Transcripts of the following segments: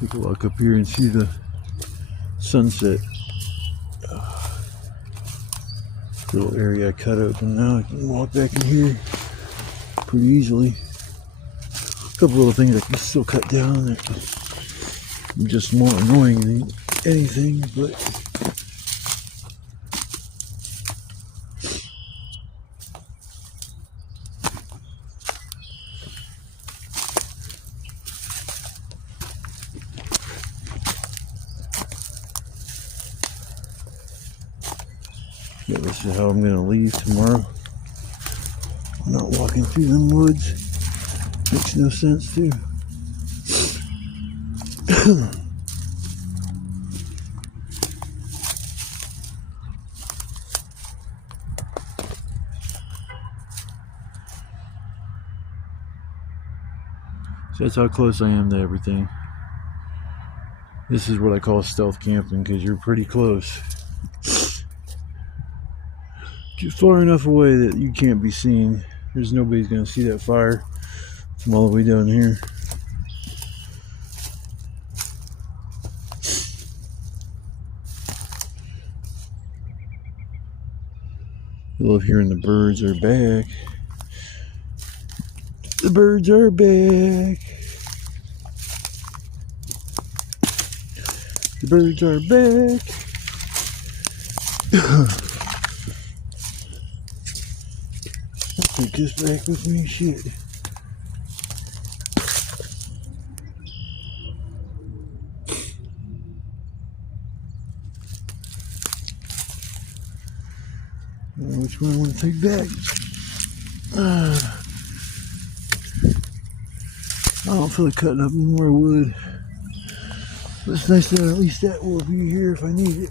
Take a walk up here and see the sunset. Little area I cut open now. I can walk back in here pretty easily. A couple little things I can still cut down that are just more annoying than anything, but yeah, this is how I'm gonna leave tomorrow. I'm not walking through them woods. Makes no sense too. So that's how close I am to everything. This is what I call stealth camping, because you're pretty close. Just far enough away that you can't be seen. There's nobody's gonna see that fire from all the way down here. I love hearing the birds are back. The birds are back. The birds are back. I'll take this back with me. Shit. Which one I want to take back? I don't feel like cutting up any more wood. But it's nice that at least that will be here if I need it.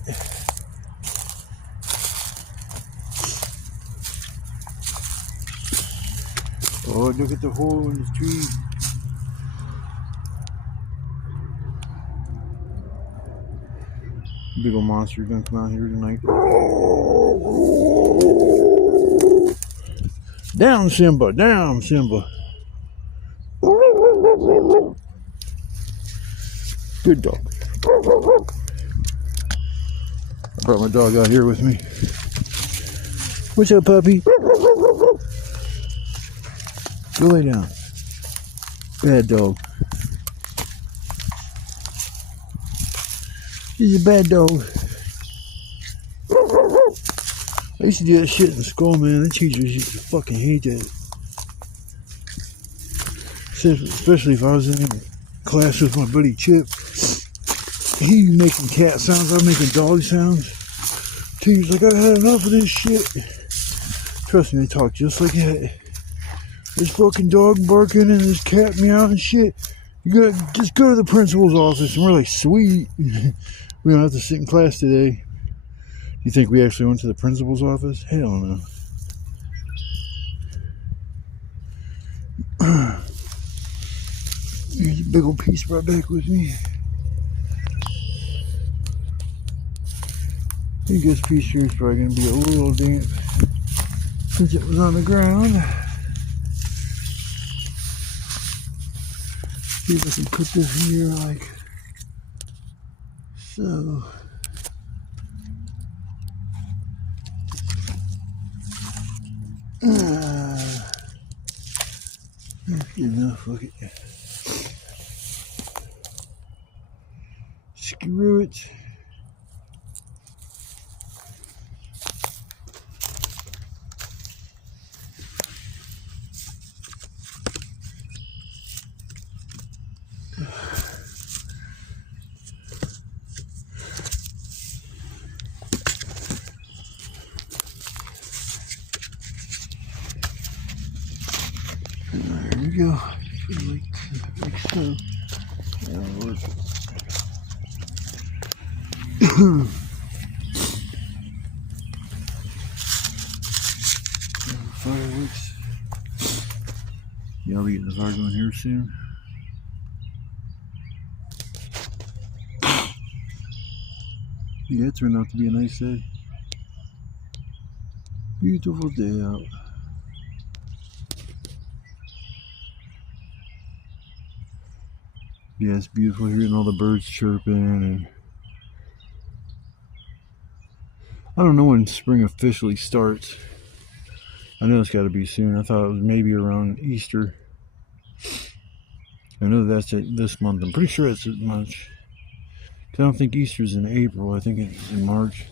Oh, look at the hole in the tree. Big old monster gonna come out here tonight. Down, Simba! Down, Simba! Good dog. I brought my dog out here with me. What's up, puppy? Go lay down. Bad dog. He's a bad dog. I used to do that shit in school, man. The teachers used to fucking hate that. Especially if I was in class with my buddy Chip. He was making cat sounds, I was making dog sounds. Teacher's like, I had enough of this shit. Trust me, they talk just like that. This fucking dog barking and this cat meowing and shit. You gotta just go to the principal's office. And we're like, sweet. We don't have to sit in class today. You think we actually went to the principal's office? Hell no. Here's a big old piece brought back with me. I think this piece here is probably going to be a little damp since it was on the ground. See if I can put this here like so. That's good enough, look at that. Screw it. There we go. Like so. That'll work. Fireworks. Yeah, I'll be getting the fire going here soon. Yeah, it turned out to be a nice day. Beautiful day out. Yeah, it's beautiful hearing all the birds chirping, and I don't know when spring officially starts. I know it's got to be soon. I thought it was maybe around Easter. I know that's this month. I'm pretty sure it's this month. I don't think Easter's in April. I think it's in March.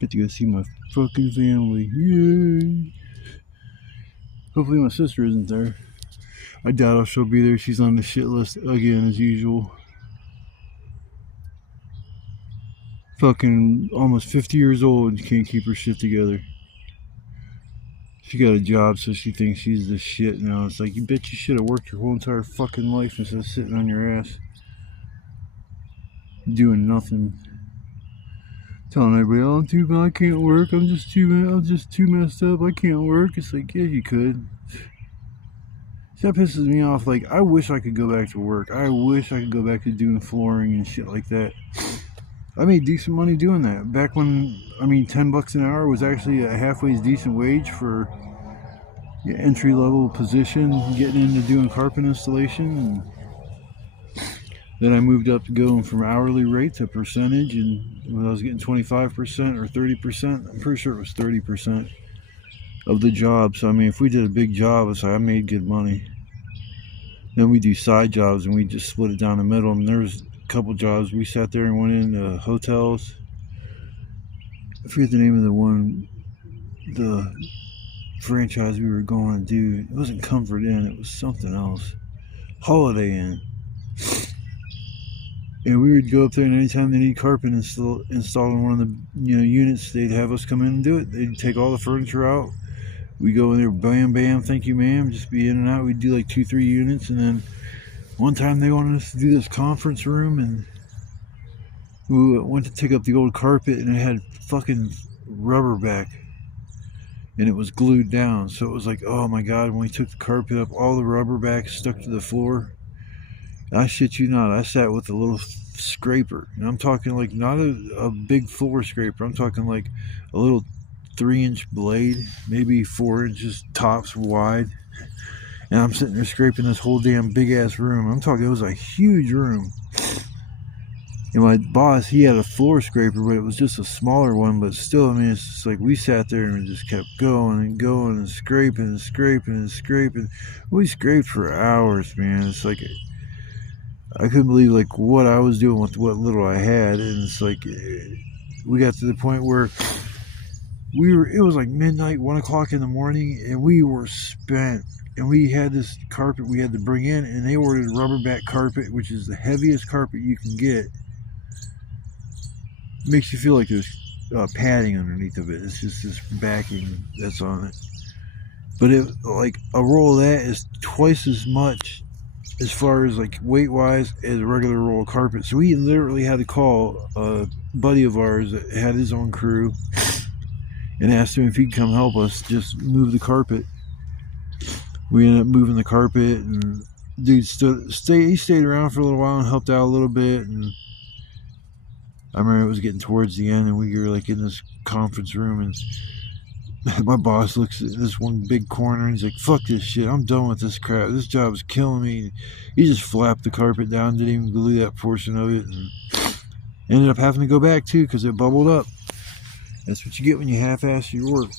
Get to go see my fucking family. Yay! Hopefully my sister isn't there. I doubt she'll be there. She's on the shit list again as usual. Fucking almost 50 years old and can't keep her shit together. She got a job, so she thinks she's the shit now. It's like, you bet you should have worked your whole entire fucking life instead of sitting on your ass doing nothing. Telling everybody, oh, I'm too bad, I can't work. I'm just too messed up. I can't work. It's like, yeah, you could. That pisses me off. Like, I wish I could go back to work. I wish I could go back to doing flooring and shit like that. I made decent money doing that. Back when, I mean, $10 an hour was actually a halfway decent wage for an entry-level position, getting into doing carpet installation. And then I moved up to going from hourly rate to percentage, and when I was getting 25% or 30%, I'm pretty sure it was 30% of the job. So, I mean, if we did a big job, it's like I made good money. Then we do side jobs, and we just split it down the middle. And there was a couple jobs we sat there and went into hotels. I forget the name of the franchise we were going to do. It wasn't Comfort Inn, it was something else. Holiday Inn. And we would go up there, and anytime they need carpet installed in one of the units, they'd have us come in and do it. They'd take all the furniture out. We go in there, bam, bam, thank you, ma'am, just be in and out. We'd do like 2-3 units, and then one time they wanted us to do this conference room, and we went to take up the old carpet, and it had fucking rubber back, and it was glued down. So it was like, oh my god, when we took the carpet up, all the rubber back stuck to the floor. I shit you not, I sat with a little scraper, and I'm talking like not a big floor scraper. I'm talking like a little 3-inch blade, maybe 4 inches tops wide, and I'm sitting there scraping this whole damn big ass room. I'm talking, it was a huge room. And my boss, he had a floor scraper, but it was just a smaller one. But still, I mean, it's just like we sat there and just kept going and going and scraping and scraping and scraping. We scraped for hours, man. It's like I couldn't believe like what I was doing with what little I had. And it's like we got to the point where it was like midnight, 1 o'clock in the morning, and we were spent. And we had this carpet we had to bring in, and they ordered rubber back carpet, which is the heaviest carpet you can get. It makes you feel like there's padding underneath of it. It's just this backing that's on it. But it, like a roll of that is twice as much as far as like weight wise as a regular roll of carpet. So we literally had to call a buddy of ours that had his own crew and asked him if he'd come help us just move the carpet. We ended up moving the carpet, and dude he stayed around for a little while and helped out a little bit. And I remember it was getting towards the end, and we were like in this conference room, and my boss looks at this one big corner, and he's like, fuck this shit, I'm done with this crap, this job is killing me. He just flapped the carpet down, didn't even glue that portion of it, and ended up having to go back too because it bubbled up. That's what you get when you half-ass your work.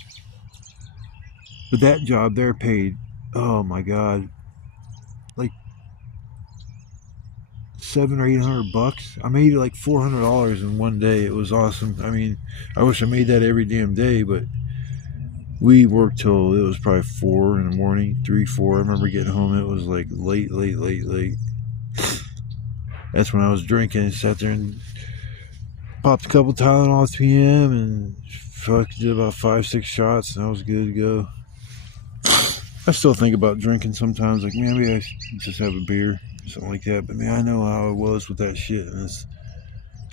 But that job there paid, oh my god, like $700 or $800. I made like $400 in one day. It was awesome. I mean, I wish I made that every damn day, but we worked till it was probably 4 in the morning, 3, 4. I remember getting home, it was like late. That's when I was drinking. Sat there and popped a couple Tylenol at PM and fucked, did about 5-6 shots, and I was good to go. I still think about drinking sometimes, like maybe I should just have a beer, something like that. But man, I know how I was with that shit, and it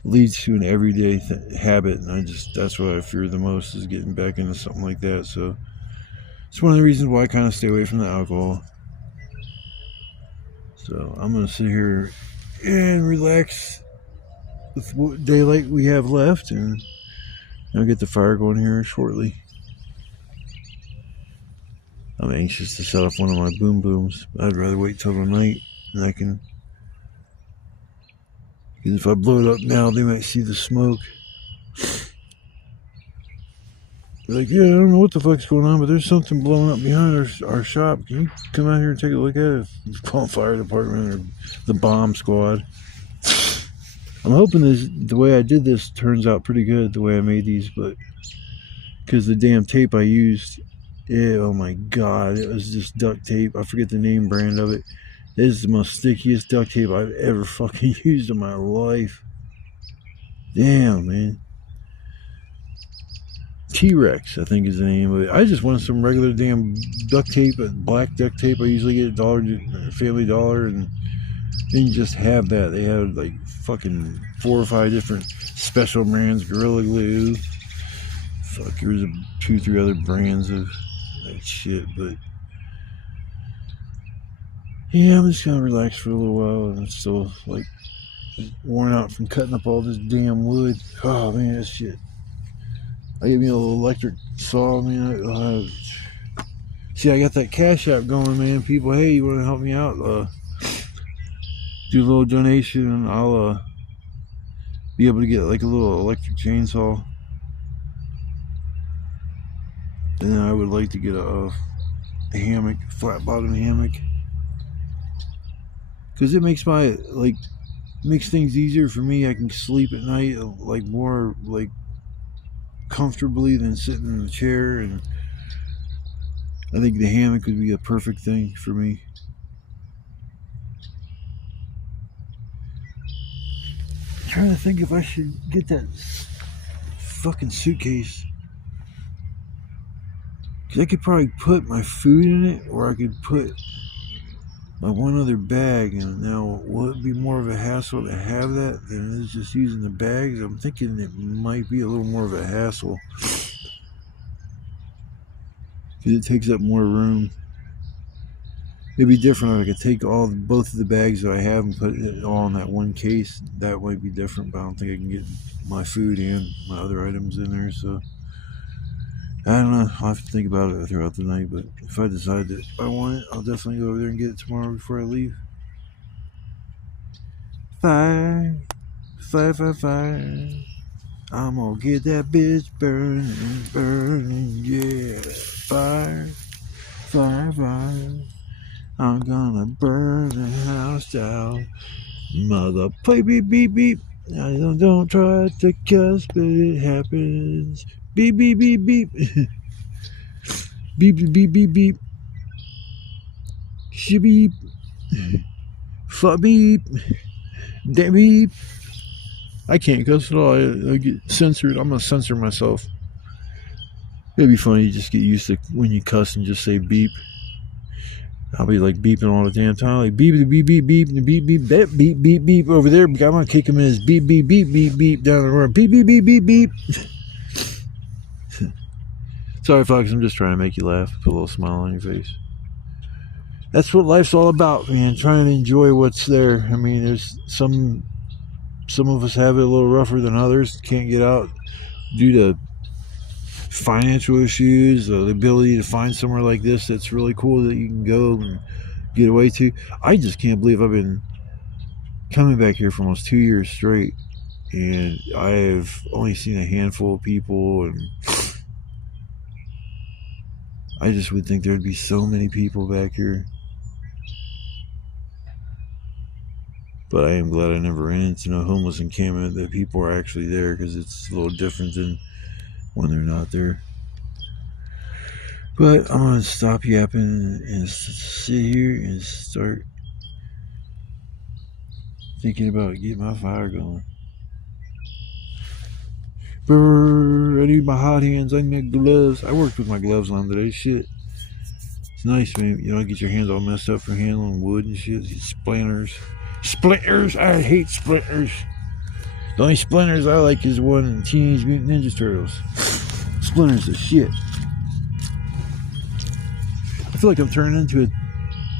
leads to an everyday habit, and that's what I fear the most, is getting back into something like that. So it's one of the reasons why I kind of stay away from the alcohol. So I'm gonna sit here and relax with what daylight we have left, and I'll get the fire going here shortly. I'm anxious to set off one of my boom booms. I'd rather wait till the night, and I can. Because if I blow it up now, they might see the smoke. They're like, yeah, I don't know what the fuck's going on, but there's something blowing up behind our shop. Can you come out here and take a look at it? Call fire department or the bomb squad. I'm hoping the way I did this turns out pretty good, the way I made these, but because the damn tape I used, oh my god, it was just duct tape. I forget the name brand of it. It is the most stickiest duct tape I've ever fucking used in my life. Damn, man. T-Rex, I think is the name of it. I just wanted some regular damn duct tape, black duct tape. I usually get at Family Dollar, and then you just have that. They have like fucking 4 or 5 different special brands, Gorilla Glue. Fuck, there's 2 or 3 other brands of that shit, but yeah, I'm just gonna relax for a little while, and I'm still like worn out from cutting up all this damn wood. Oh man, that shit. I gave me a little electric saw, man. See, I got that Cash App going, man. People, hey, you want to help me out? Do a little donation, and I'll be able to get like a little electric chainsaw. And then I would like to get a hammock, flat bottom hammock, because it makes makes things easier for me. I can sleep at night like more like comfortably than sitting in the chair, and I think the hammock would be a perfect thing for me. I'm trying to think if I should get that fucking suitcase, because I could probably put my food in it, or I could put my one other bag. And now, will it be more of a hassle to have that than it is just using the bags? I'm thinking it might be a little more of a hassle, because it takes up more room. It'd be different if I could take both of the bags that I have and put it all in that one case. That might be different, but I don't think I can get my food and my other items in there. So I don't know. I'll have to think about it throughout the night, but if I decide that I want it, I'll definitely go over there and get it tomorrow before I leave. Fire, fire, fire, fire. I'm gonna get that bitch burning, burning, yeah. Fire, fire, fire. I'm gonna burn the house down. Mother, play beep, beep, beep. I don't try to cuss, but it happens. Beep, beep, beep, beep. Beep, beep, beep, beep, beep. Beep. Fuck beep. Damn beep. I can't cuss at all. I get censored. I'm gonna censor myself. It'd be funny. You just get used to when you cuss and just say beep. I'll be like beeping all the damn time, like beep, beep, beep, beep, beep, beep, that beep, beep, beep over there. I'm gonna kick him in his beep, beep, beep, beep, beep down the road. Beep, beep, beep, beep, beep. Sorry, folks. I'm just trying to make you laugh, put a little smile on your face. That's what life's all about, man. Trying to enjoy what's there. I mean, there's some of us have it a little rougher than others. Can't get out due to financial issues, the ability to find somewhere like this that's really cool that you can go and get away to. I just can't believe I've been coming back here for almost 2 years straight, and I've only seen a handful of people, and I just would think there'd be so many people back here. But I am glad I never ran into no homeless encampment, that people are actually there, because it's a little different than when they're not there. But I'm going to stop yapping and sit here and start thinking about getting my fire going. Brrr, I need my hot hands. I need my gloves. I worked with my gloves on today. Shit. It's nice, man. You don't get your hands all messed up from handling wood and shit. Splinters. Splinters. I hate splinters. The only splinters I like is one in Teenage Mutant Ninja Turtles. Splinters are shit. I feel like I'm turning into a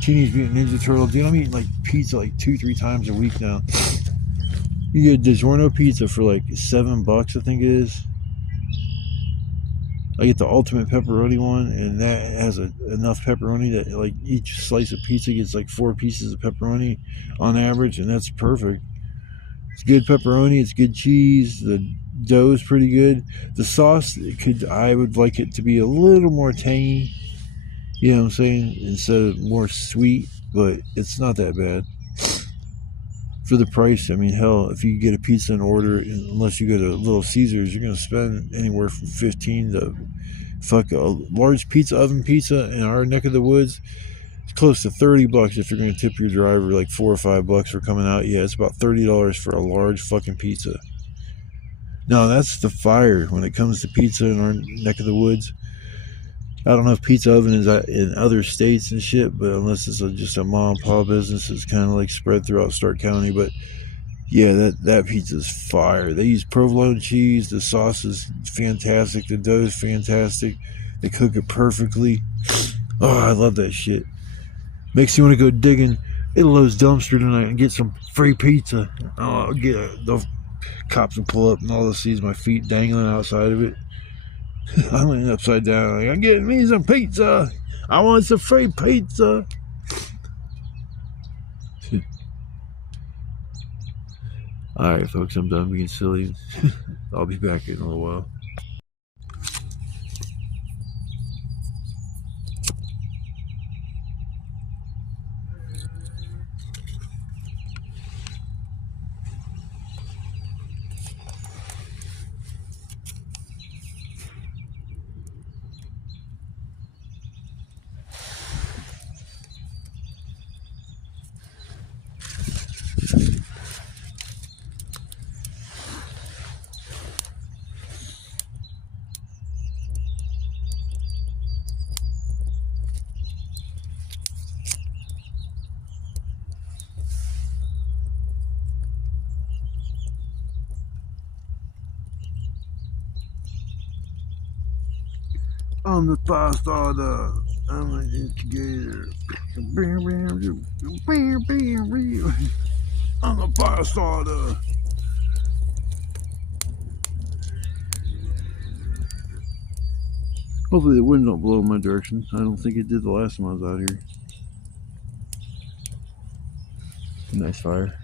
Teenage Mutant Ninja Turtle. Dude, I'm eating like pizza like 2-3 times a week now. You get DiGiorno pizza for like $7, I think it is. I get the ultimate pepperoni one, and that has enough pepperoni that like each slice of pizza gets like 4 pieces of pepperoni on average, and that's perfect. It's good pepperoni, it's good cheese, the dough is pretty good. The sauce I would like it to be a little more tangy, you know what I'm saying, instead of more sweet, but it's not that bad. For the price, I mean, hell, if you get a pizza and order, unless you go to Little Caesars, you're gonna spend anywhere from 15 to fuck a large pizza oven pizza in our neck of the woods. It's close to $30 if you're gonna tip your driver like $4 or $5 for coming out. Yeah, it's about $30 for a large fucking pizza. No, that's the fire when it comes to pizza in our neck of the woods. I don't know if Pizza Oven is in other states and shit, but unless it's just a mom and pop business, it's kind of like spread throughout Stark County. But yeah, that pizza is fire. They use provolone cheese. The sauce is fantastic. The dough is fantastic. They cook it perfectly. Oh, I love that shit. Makes you want to go digging in Lowe's dumpster tonight and get some free pizza. Oh, the cops will pull up and all they'll see is my feet dangling outside of it. I'm laying upside down. Like, I'm getting me some pizza. I want some free pizza. Alright, folks, I'm done being silly. I'll be back in a little while. I'm the fire starter. I'm an instigator. I'm the fire starter. Hopefully the wind don't blow in my direction. I don't think it did the last time I was out here. Nice fire.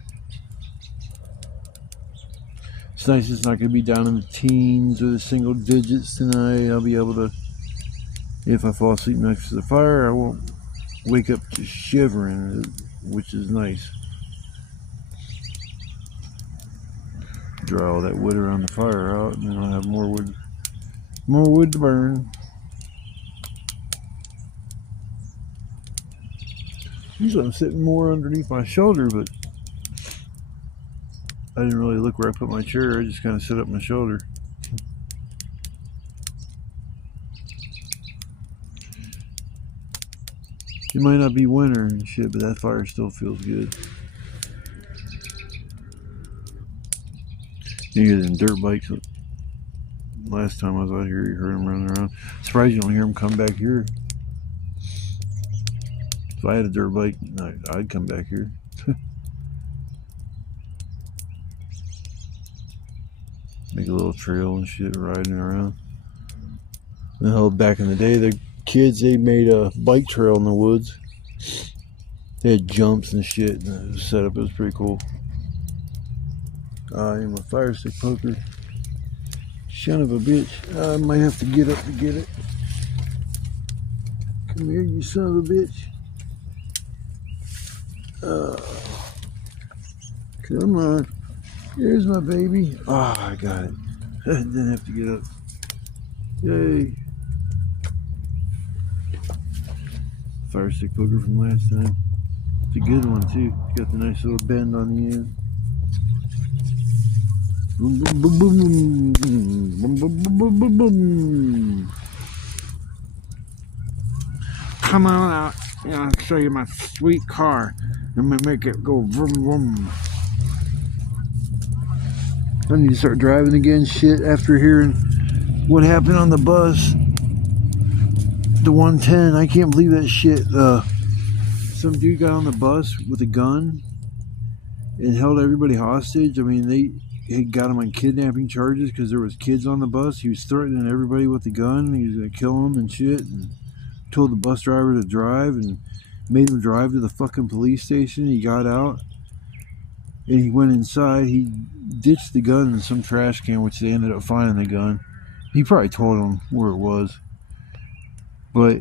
It's nice it's not going to be down in the teens or the single digits tonight. I'll be able to, if I fall asleep next to the fire, I won't wake up just shivering, which is nice. Dry all that wood around the fire out, and then I'll have more wood to burn. Usually I'm sitting more underneath my shoulder, but I didn't really look where I put my chair. I just kind of set up my shoulder. It might not be winter and shit, but that fire still feels good. You hear them dirt bikes. Last time I was out here, you heard them running around. Surprised you don't hear them come back here. If I had a dirt bike, I'd come back here. Make a little trail and shit, riding around. And hell, back in the day, the kids, they made a bike trail in the woods. They had jumps and shit, and the setup was pretty cool. I am a fire stick poker. Son of a bitch. I might have to get up to get it. Come here, you son of a bitch. Come on. Here's my baby. Ah, I got it. I didn't have to get up. Yay. Fire stick poker from last time. It's a good one too. It's got the nice little bend on the end. Boom, boom, boom, boom, boom, boom, boom, boom, boom. Come on out. I'll show you my sweet car. I'm gonna make it go vroom vroom. I need to start driving again, shit, after hearing what happened on the bus. The 110, I can't believe that shit. Some dude got on the bus with a gun and held everybody hostage. I mean, he got him on kidnapping charges because there was kids on the bus. He was threatening everybody with a gun. He was gonna kill them and shit. And told the bus driver to drive and made him drive to the fucking police station. He got out and he went inside. He ditched the gun in some trash can, which they ended up finding the gun. He probably told him where it was. But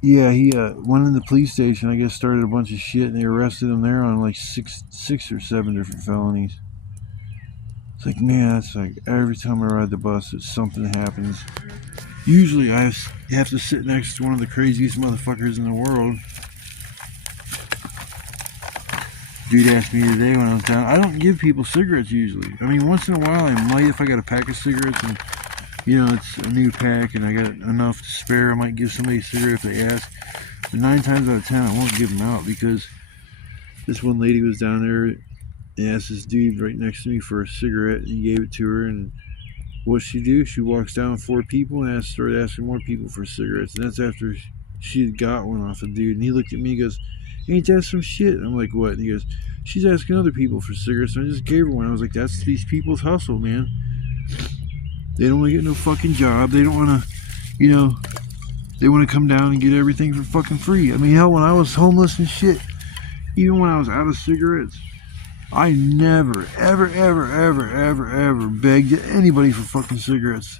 yeah, he went in the police station, I guess, started a bunch of shit, and they arrested him there on like six or seven different felonies. It's like, man, it's like every time I ride the bus, something happens. Usually I have to sit next to one of the craziest motherfuckers in the world. Dude asked me today when I was down. I don't give people cigarettes usually. I mean, once in a while I might, if I got a pack of cigarettes and, you know, it's a new pack and I got enough to spare, I might give somebody a cigarette if they ask. But 9 times out of 10 I won't give them out, because this one lady was down there and asked this dude right next to me for a cigarette, and he gave it to her, and what she do? She walks down 4 people and started asking more people for cigarettes, and that's after she had got one off a dude. And he looked at me and goes, "Ain't that some shit?" And I'm like, "What?" And he goes, "She's asking other people for cigarettes, and I just gave her one." I was like, "That's these people's hustle, man. They don't want to get no fucking job. They don't want to, you know, they want to come down and get everything for fucking free." I mean, hell, when I was homeless and shit, even when I was out of cigarettes, I never, ever begged anybody for fucking cigarettes.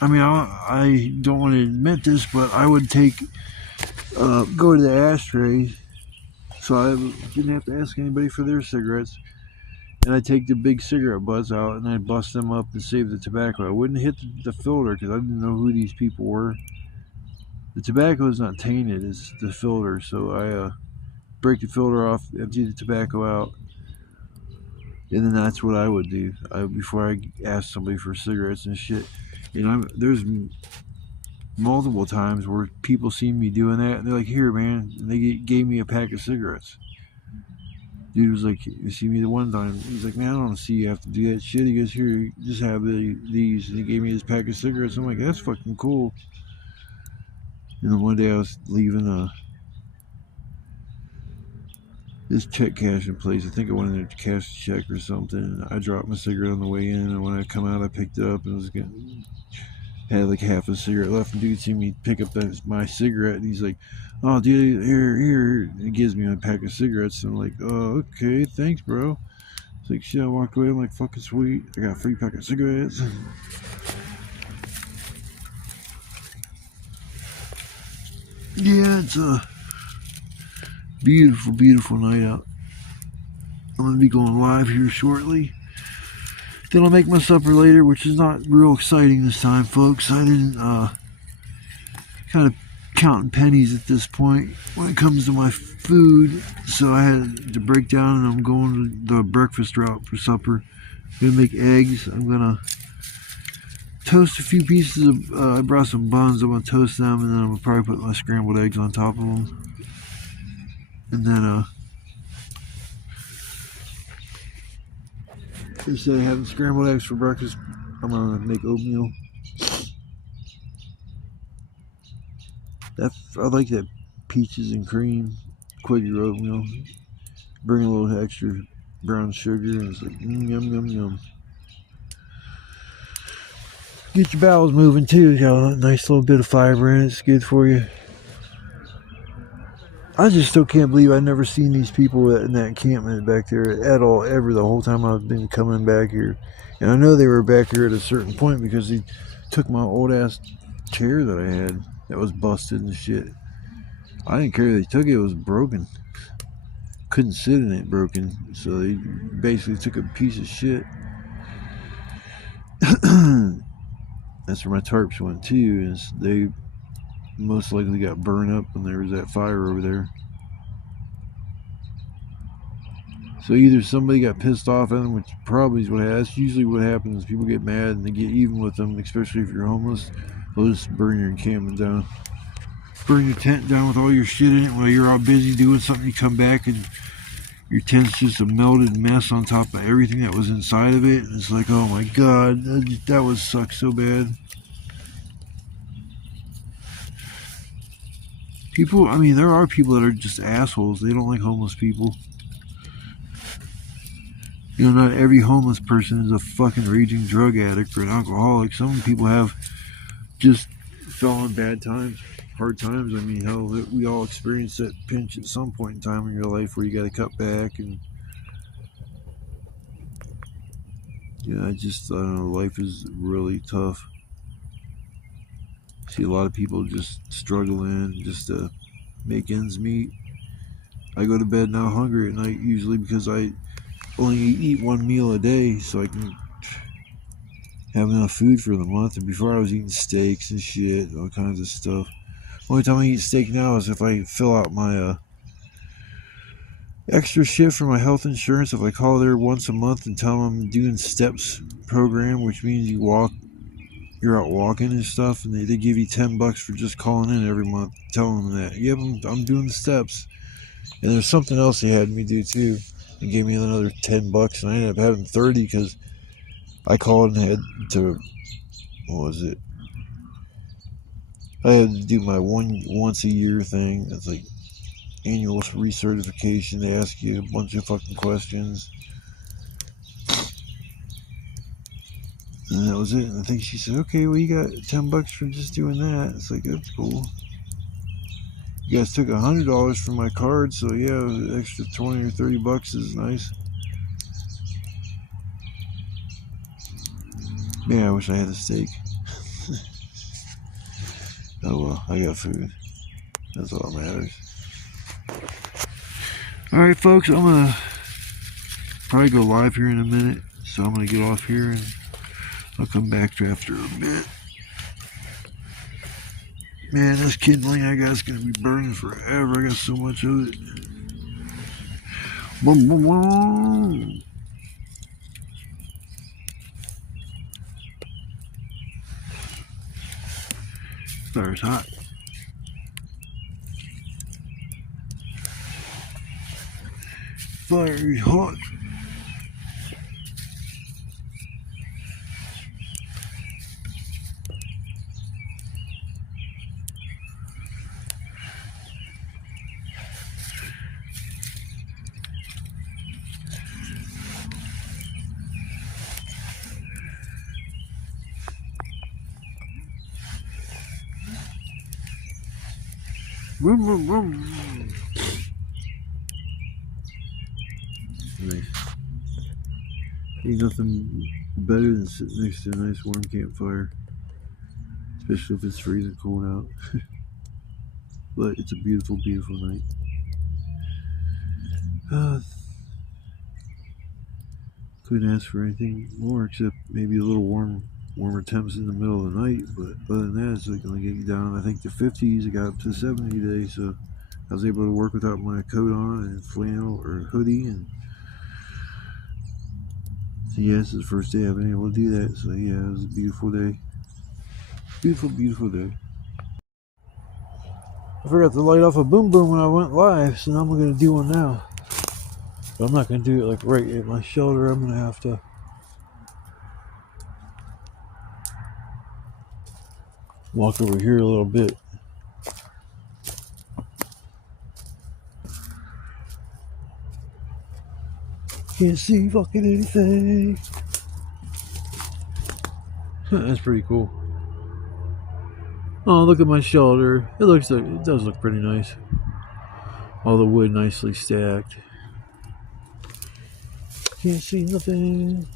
I mean, I don't want to admit this, but I would go to the ashtray, so I didn't have to ask anybody for their cigarettes. And I'd take the big cigarette butts out, and I'd bust them up and save the tobacco. I wouldn't hit the filter, because I didn't know who these people were. The tobacco is not tainted, it's the filter. So I break the filter off, empty the tobacco out, and then that's what I would do before I asked somebody for cigarettes and shit. And there's multiple times where people see me doing that, and they're like, "Here, man," and they gave me a pack of cigarettes. Dude was like, "You see me the one time?" He's like, "Man, I don't want to see you have to do that shit." He goes, "Here, just have these," and he gave me his pack of cigarettes. I'm like, "That's fucking cool." And then one day I was leaving this check cashing place. I think I went in there to cash a check or something. I dropped my cigarette on the way in, and when I come out, I picked it up and had like half a cigarette left. And dude see me pick up my cigarette, and he's like, "Oh, dude, here." And he gives me a pack of cigarettes, and I'm like, "Oh, okay, thanks, bro." It's like, shit, I walked away. I'm like, fucking sweet. I got a free pack of cigarettes. Yeah, it's a beautiful, beautiful night out. I'm going to be going live here shortly. Then I'll make my supper later, which is not real exciting this time, folks. I didn't, kind of counting pennies at this point when it comes to my food. So I had to break down, and I'm going the breakfast route for supper. I'm going to make eggs. I'm going to toast a few pieces of, I brought some buns. I'm going to toast them, and then I'm going to probably put my scrambled eggs on top of them. And then, instead of having scrambled eggs for breakfast, I'm going to make oatmeal. I like that peaches and cream Quaker oatmeal. Bring a little extra brown sugar, and it's like, yum, yum, yum. Get your bowels moving too. Got a nice little bit of fiber in it. It's good for you. I just still can't believe I've never seen these people in that encampment back there at all, ever, the whole time I've been coming back here. And I know they were back here at a certain point because they took my old ass chair that I had that was busted and shit. I didn't care they took it, it was broken. Couldn't sit in it broken. So they basically took a piece of shit. That's where my tarps went too, is they most likely got burned up when there was that fire over there. So either somebody got pissed off at them, which probably is that's usually what happens. People get mad and they get even with them, especially if you're homeless. They'll just burn your encampment down. Burn your tent down with all your shit in it while you're all busy doing something. You come back and your tent's just a melted mess on top of everything that was inside of it. And it's like, oh my god, that would suck so bad. People, I mean, there are people that are just assholes. They don't like homeless people. You know, not every homeless person is a fucking raging drug addict or an alcoholic. Some people have just fell on bad times, hard times. I mean, hell, we all experience that pinch at some point in time in your life where you got to cut back. And yeah, I don't know, life is really tough. See a lot of people just struggling just to make ends meet. I go to bed now hungry at night usually because I only eat one meal a day so I can have enough food for the month. And before I was eating steaks and shit, all kinds of stuff. Only time I eat steak now is if I fill out my extra shit for my health insurance. If I call there once a month and tell them I'm doing steps program, which means you're out walking and stuff, and they give you $10 for just calling in every month, telling them that, yep, I'm doing the steps. And there's something else they had me do too. They gave me another $10, and I ended up having 30 because I called and had to, what was it? I had to do my once a year thing. That's like annual recertification. They ask you a bunch of fucking questions. And that was it. And I think she said, okay, well, you got $10 for just doing that. It's like, that's cool. You guys took $100 from my card, so yeah, an extra 20 or $30 is nice. Man, I wish I had a steak. Oh well, I got food. That's all that matters. Alright, folks, I'm gonna probably go live here in a minute. So I'm gonna get off here and I'll come back after a bit. Man, this kindling I got is gonna be burning forever. I got so much of it. Boom, boom, boom. Fire's hot. Fire is hot. Boom, boom, boom. Nice. Ain't nothing better than sitting next to a nice warm campfire. Especially if it's freezing cold out. But it's a beautiful, beautiful night. Couldn't ask for anything more except maybe a little warmer temps in the middle of the night. But other than that, it's like going to get you down, I think, to 50s. It got up to 70 today, so I was able to work without my coat on and flannel or hoodie. And so yeah, this is the first day I've been able to do that. So yeah, it was a beautiful day. Beautiful, beautiful day. I forgot to light off a boom boom when I went live, so now I'm going to do one now. But I'm not going to do it like right at my shelter. I'm going to have to walk over here a little bit. Can't see fucking anything. That's pretty cool. Oh, look at my shelter. It does look pretty nice. All the wood nicely stacked. Can't see nothing.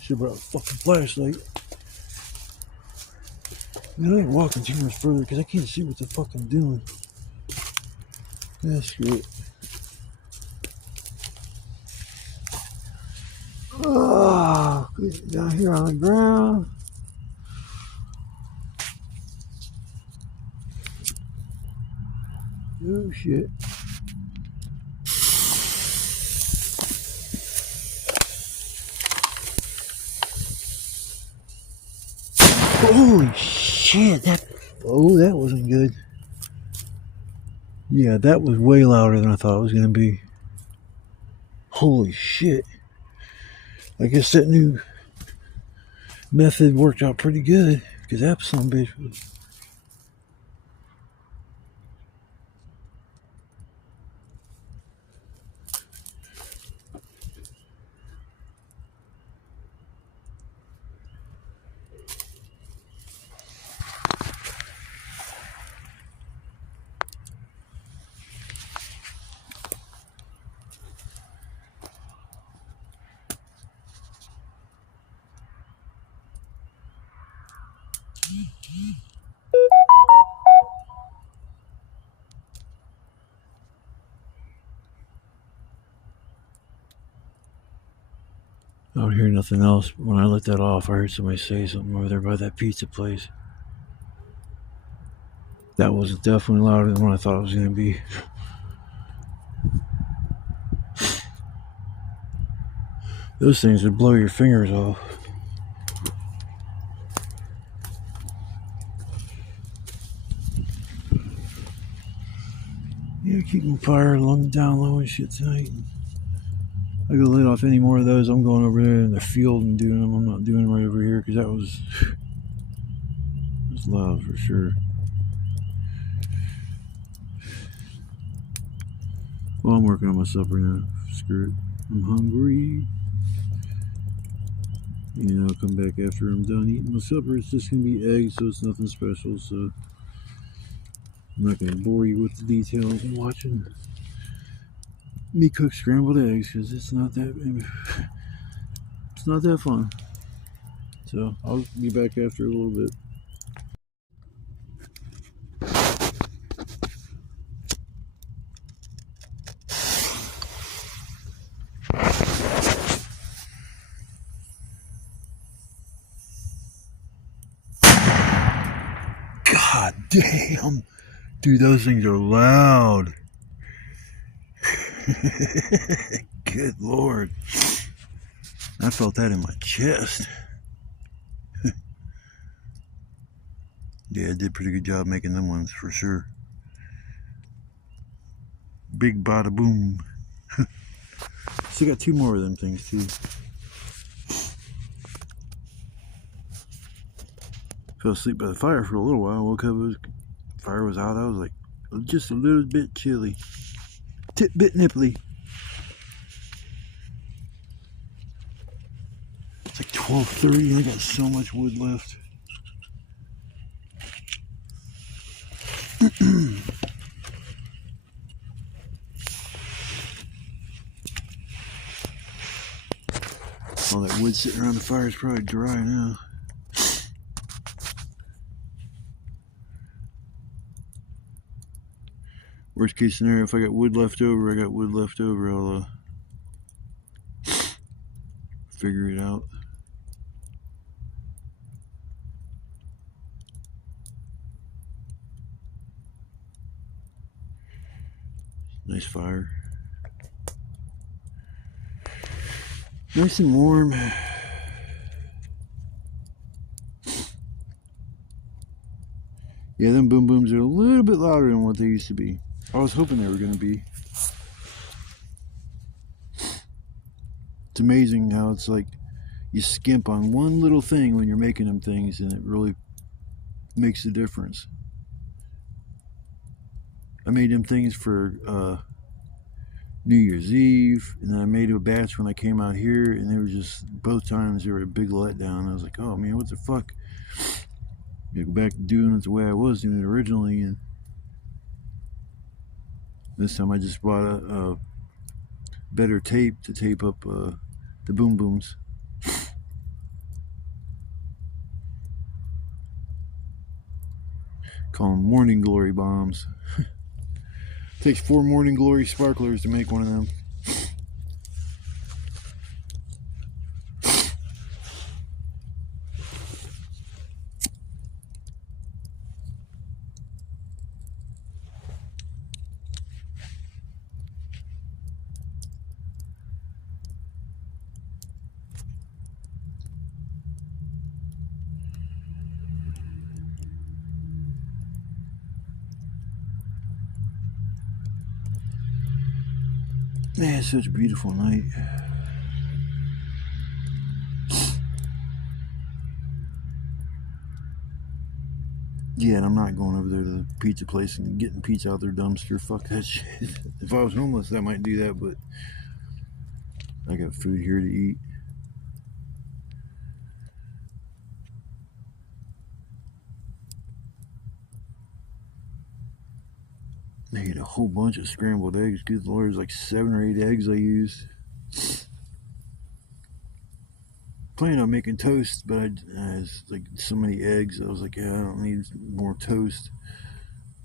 Should have brought a fucking flashlight. Man, I ain't walking too much further because I can't see what the fuck I'm doing. Yeah, screw it. Oh, down here on the ground. Oh shit. Holy shit, that wasn't good. Yeah, that was way louder than I thought it was gonna be. Holy shit. I guess that new method worked out pretty good, because that son bitch was... I don't hear nothing else. When I let that off, I heard somebody say something over there by that pizza place. That was definitely louder than what I thought it was going to be. Those things would blow your fingers off. Yeah, keep my fire down low and shit tonight. I gotta let off any more of those. I'm going over there in the field and doing them. I'm not doing them right over here because that was loud for sure. Well, I'm working on my supper now. Screw it. I'm hungry. I'll come back after I'm done eating my supper. It's just gonna be eggs, so it's nothing special. So I'm not gonna bore you with the details of watching me cook scrambled eggs because it's not that fun. So I'll be back after a little bit. God damn. Dude, those things are loud. Good Lord. I felt that in my chest. Yeah, I did a pretty good job making them ones for sure. Big bada boom. Still got 2 more of them things too. Fell asleep by the fire for a little while. Woke up, fire was out. I was like just a little bit chilly. Bit nipply. It's like 12:30 and I got so much wood left. All that wood sitting around the fire is probably dry now. Worst case scenario, if I got wood left over, I'll figure it out. Nice fire. Nice and warm. Yeah, them boom booms are a little bit louder than what they used to be. I was hoping they were going to be. It's amazing how it's like you skimp on one little thing when you're making them things and it really makes a difference. I made them things for New Year's Eve, and then I made a batch when I came out here, and they were just, both times they were a big letdown. I was like, oh man, what the fuck? You go back to doing it the way I was doing it originally, and this time I just bought a better tape to tape up the boom booms. Call them Morning Glory bombs. Takes 4 Morning Glory sparklers to make one of them. Man, it's such a beautiful night. Yeah, and I'm not going over there to the pizza place and getting pizza out their dumpster. Fuck that shit. If I was homeless, I might do that, but I got food here to eat. I ate a whole bunch of scrambled eggs. Good Lord, there's like 7 or 8 eggs I used. Planning on making toast, but it's like so many eggs. I was like, yeah, I don't need more toast.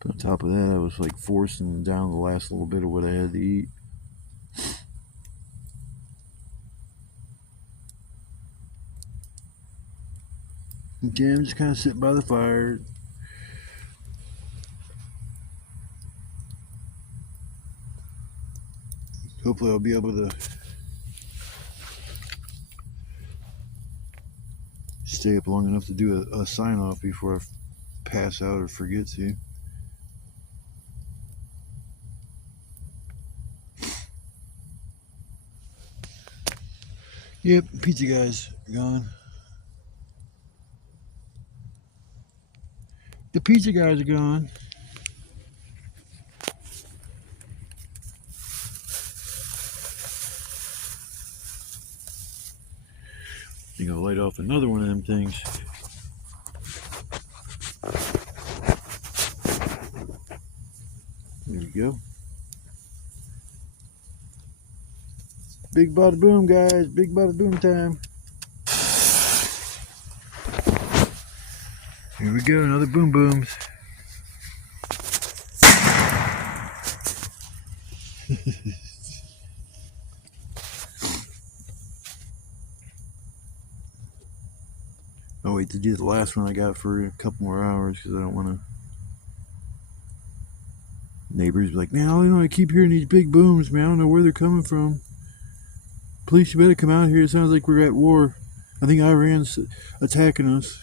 But on top of that, I was like forcing down the last little bit of what I had to eat. Okay, I'm just kind of sitting by the fire. Hopefully I'll be able to stay up long enough to do a sign off before I pass out or forget to. Yep, pizza guys are gone. The pizza guys are gone. You gonna light off another one of them things. There we go. Big bada boom, guys. Big bada boom time. Here we go, another boom booms. I'll wait to do the last one I got for a couple more hours because I don't want to. Neighbors be like, man, all I know, I keep hearing these big booms, man. I don't know where they're coming from. Police, you better come out here. It sounds like we're at war. I think Iran's attacking us.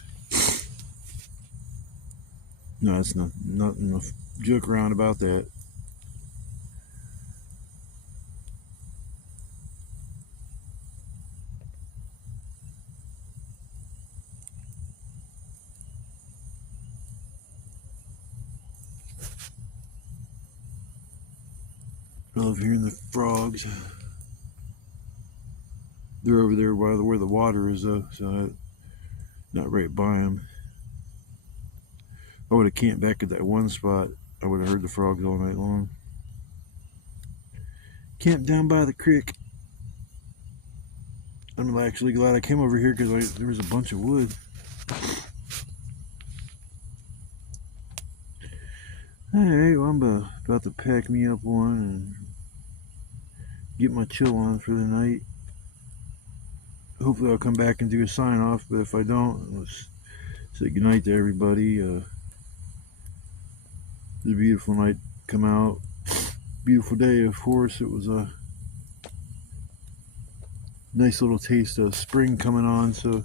No, it's not enough joke around about that. I love hearing the frogs. They're over there where the water is, though, so not right by them. If I would have camped back at that one spot, I would have heard the frogs all night long. Camped down by the creek. I'm actually glad I came over here because there was a bunch of wood. Alright, well, I'm about to pack me up one and get my chill on for the night. Hopefully I'll come back and do a sign off, but if I don't, let's say goodnight to everybody. It's a beautiful night come out. Beautiful day, of course. It was a nice little taste of spring coming on, so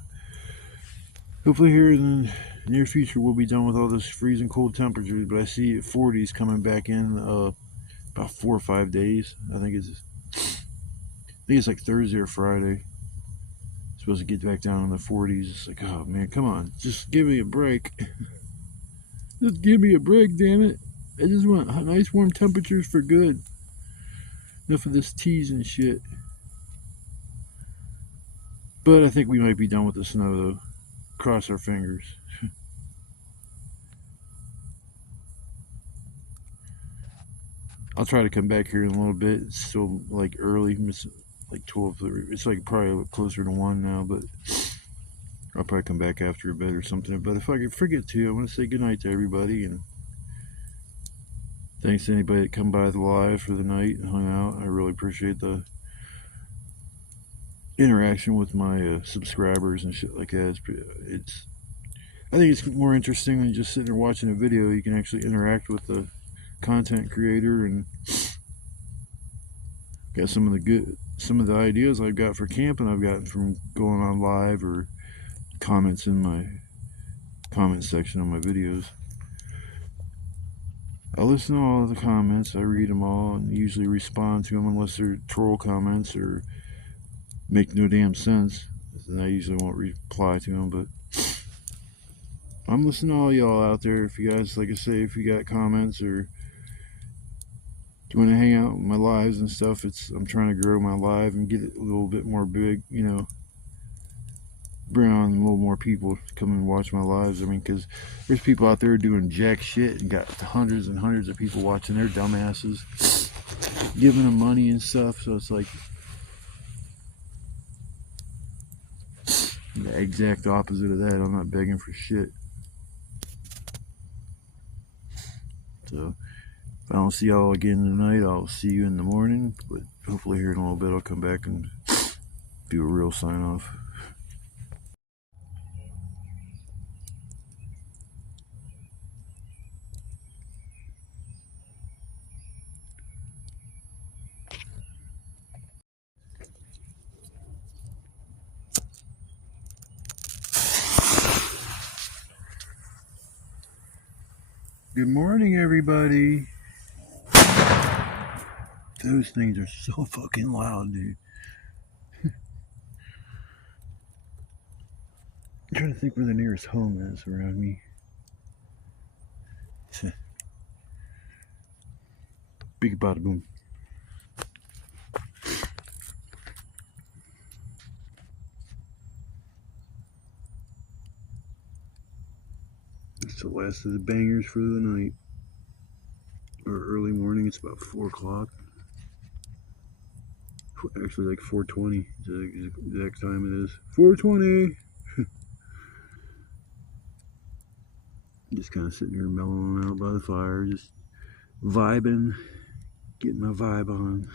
hopefully here in the near future we'll be done with all this freezing cold temperatures, but I see 40s coming back in about 4 or 5 days. I think it's like Thursday or Friday. Supposed to get back down in the 40s. It's like, oh man, come on, just give me a break. Just give me a break, damn it. I just want nice warm temperatures for good. Enough of this teasing shit. But I think we might be done with the snow though. Cross our fingers. I'll try to come back here in a little bit. It's still like early. It's like 12. It's like probably closer to 1 now, but I'll probably come back after a bit or something. But if I could forget to, I want to say goodnight to everybody, and thanks to anybody that come by the live for the night and hung out. I really appreciate the interaction with my subscribers and shit like that. I think it's more interesting than just sitting there watching a video. You can actually interact with the content creator and got some of the ideas I've got for camping I've gotten from going on live or comments in my comment section on my videos. I listen to all of the comments, I read them all, and usually respond to them unless they're troll comments or make no damn sense. Then I usually won't reply to them, but I'm listening to all y'all out there. If you guys, like I say, if you got comments or you want to hang out with my lives and stuff, I'm trying to grow my live and get it a little bit more big, you know, bring on a little more people to come and watch my lives. I mean, because there's people out there doing jack shit and got hundreds and hundreds of people watching their dumbasses, giving them money and stuff. So it's like the exact opposite of that. I'm not begging for shit. So if I don't see y'all again tonight, I'll see you in the morning. But hopefully here in a little bit I'll come back and do a real sign off. Good morning, everybody. Those things are so fucking loud, dude. I'm trying to think where the nearest home is around me. Big bada boom. It's the last of the bangers for the night. Or early morning, it's about 4 o'clock. Actually, like 4:20 is the exact time it is. 4:20! Just kind of sitting here mellowing out by the fire, just vibing, getting my vibe on.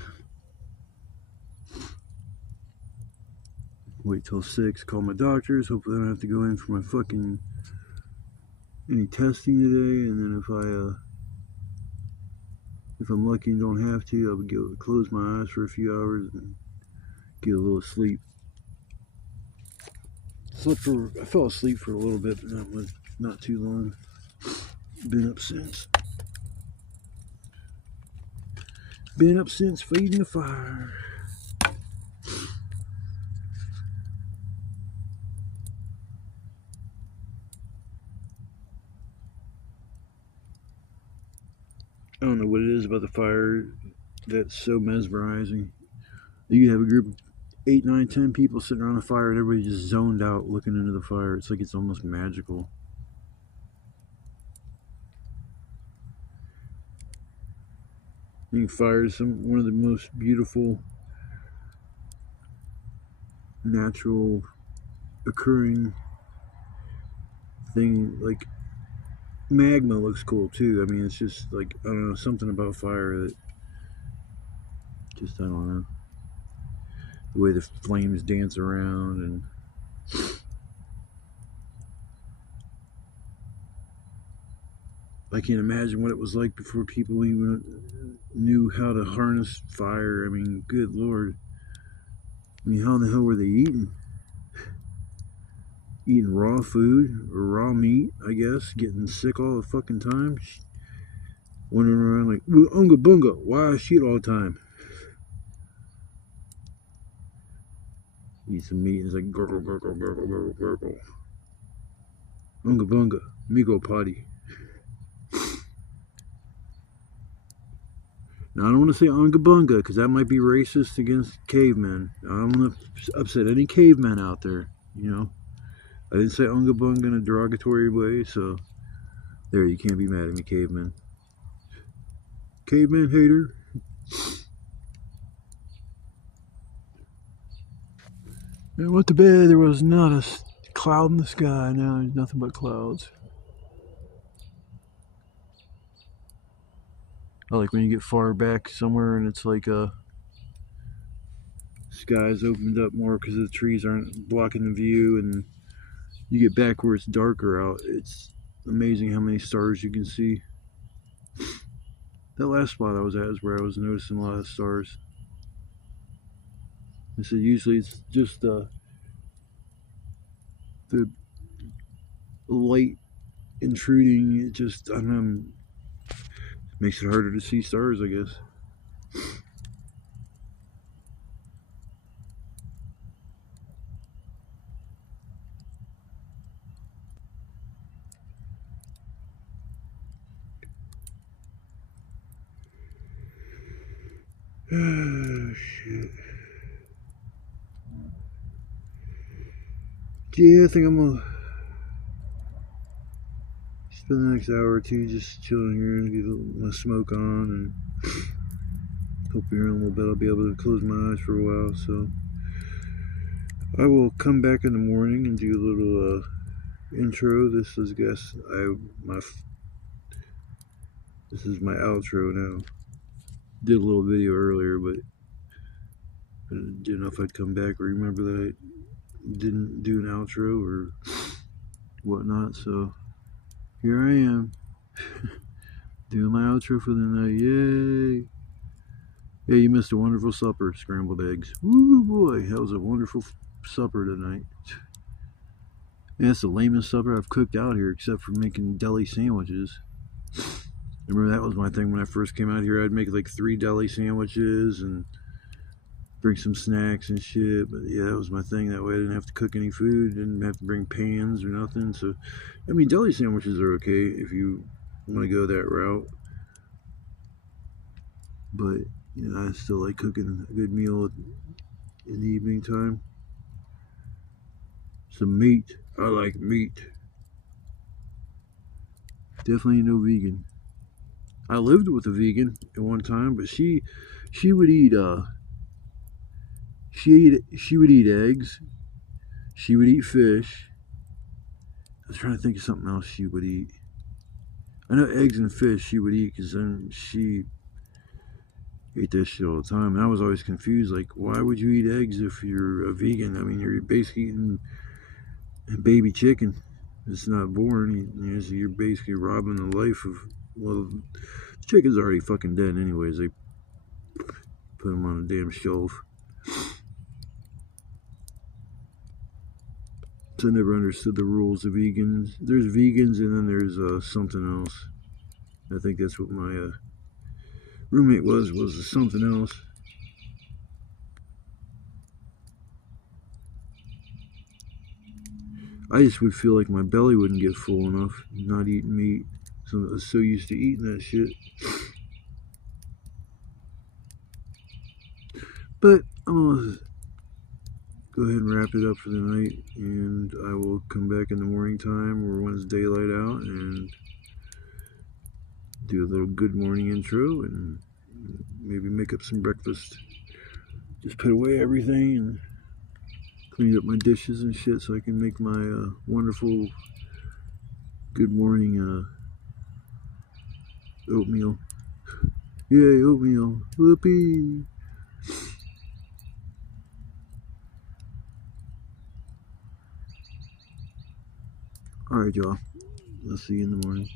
Wait till 6, call my doctors. Hopefully I don't have to go in for my fucking any testing today. And then if I'm lucky and don't have to, I'll be able to close my eyes for a few hours and get a little sleep. I fell asleep for a little bit, but not too long. Been up since. Feeding the fire. I don't know what it is about the fire that's so mesmerizing. You have a group of 8, 9, 10 people sitting around a fire and everybody just zoned out looking into the fire. It's like it's almost magical. I think fire is one of the most beautiful natural occurring thing. Like magma looks cool too. I mean, it's just like, I don't know, something about fire that just, I don't know, the way the flames dance around. And I can't imagine what it was like before people even knew how to harness fire. I mean, good lord. I mean, how in the hell were they eating? Eating raw food or raw meat, I guess. Getting sick all the fucking time. Wandering around like, unga bunga, why I shit all the time? Eat some meat and it's like, gurgle, gurgle, gurgle, gurgle, gurgle. Unga bunga, me go potty. Now, I don't want to say unga bunga because that might be racist against cavemen. I don't want to upset any cavemen out there, you know. I didn't say unga bunga in a derogatory way, so there, you can't be mad at me, caveman. Caveman hater. I went to bed, there was not a cloud in the sky. Now there's nothing but clouds. I like when you get far back somewhere and it's like sky's opened up more because the trees aren't blocking the view, and you get back where it's darker out. It's amazing how many stars you can see. That last spot I was at is where I was noticing a lot of stars. I said usually it's just the light intruding. It just, I don't know, makes it harder to see stars, I guess. Oh, shit. Yeah, I think I'm gonna spend the next hour or two just chilling here and get my smoke on, and hope here in a little bit I'll be able to close my eyes for a while. So I will come back in the morning and do a little intro. This is, this is my outro now. Did a little video earlier, but I didn't know if I'd come back or remember that I didn't do an outro or whatnot. So here I am doing my outro for the night. Yay! Yeah, you missed a wonderful supper, scrambled eggs. Woo boy, that was a wonderful supper tonight. Yeah, it's the lamest supper I've cooked out here, except for making deli sandwiches. Remember that was my thing when I first came out here. I'd make like 3 deli sandwiches and bring some snacks and shit. But yeah, that was my thing. That way I didn't have to cook any food, didn't have to bring pans or nothing. So, I mean, deli sandwiches are okay if you want to go that route. But, you know, I still like cooking a good meal in the evening time. Some meat. I like meat. Definitely no vegan. I lived with a vegan at one time, but she would eat she would eat eggs. She would eat fish. I was trying to think of something else she would eat. I know eggs and fish she would eat because then she ate that shit all the time. And I was always confused, like, why would you eat eggs if you're a vegan? I mean, you're basically eating baby chicken. It's not born. You know, so you're basically robbing the life of, well, the chicken's already fucking dead anyways. They put them on a damn shelf. So I never understood the rules of vegans. There's vegans and then there's something else. I think that's what my roommate was something else. I just would feel like my belly wouldn't get full enough not eating meat. So I was so used to eating that shit. But I'm gonna go ahead and wrap it up for the night, and I will come back in the morning time or when it's daylight out and do a little good morning intro and maybe make up some breakfast. Just put away everything and clean up my dishes and shit so I can make my wonderful good morning oatmeal. Yay, oatmeal. Whoopee. Alright, y'all. I'll see you in the morning.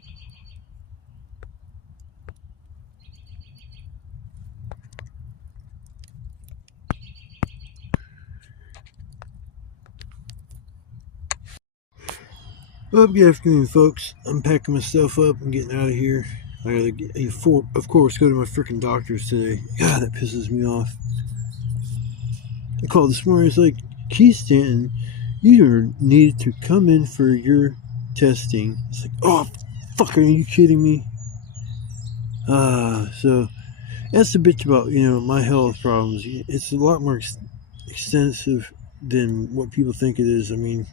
Well, good afternoon, folks. I'm packing my stuff up. I'm getting out of here. I gotta get, of course, go to my freaking doctor's today. God, that pisses me off. I called this morning. It's like, Keith Stanton, you are needed to come in for your testing. It's like, oh, fuck, are you kidding me? So that's the bitch about, you know, my health problems. It's a lot more extensive than what people think it is. I mean,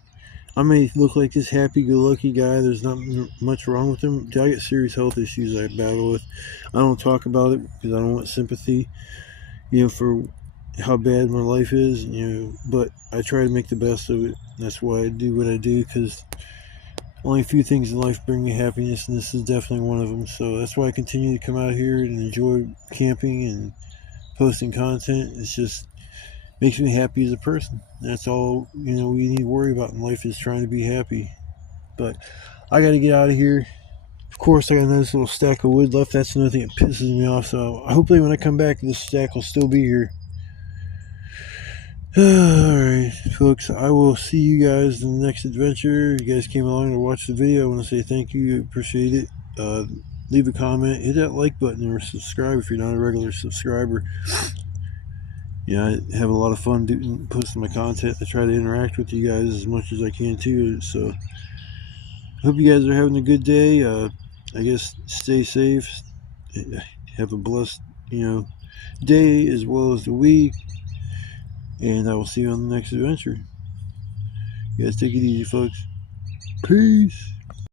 I may look like this happy-go-lucky guy. There's not much wrong with him. I get serious health issues I battle with. I don't talk about it because I don't want sympathy, you know, for how bad my life is, you know, but I try to make the best of it. That's why I do what I do, because only a few things in life bring me happiness, and this is definitely one of them. So that's why I continue to come out here and enjoy camping and posting content. It's just makes me happy as a person. That's all, you know, we need to worry about in life, is trying to be happy. But I got to get out of here. Of course, I got another little stack of wood left. That's another thing that pisses me off. So hopefully when I come back, this stack will still be here. Alright, folks, I will see you guys in the next adventure. You guys came along to watch the video. I want to say thank you. Appreciate it. Leave a comment. Hit that like button or subscribe if you're not a regular subscriber. Yeah, I have a lot of fun posting my content. I try to interact with you guys as much as I can too. So I hope you guys are having a good day. I guess stay safe. Have a blessed, you know, day as well as the week. And I will see you on the next adventure. You guys take it easy, folks. Peace.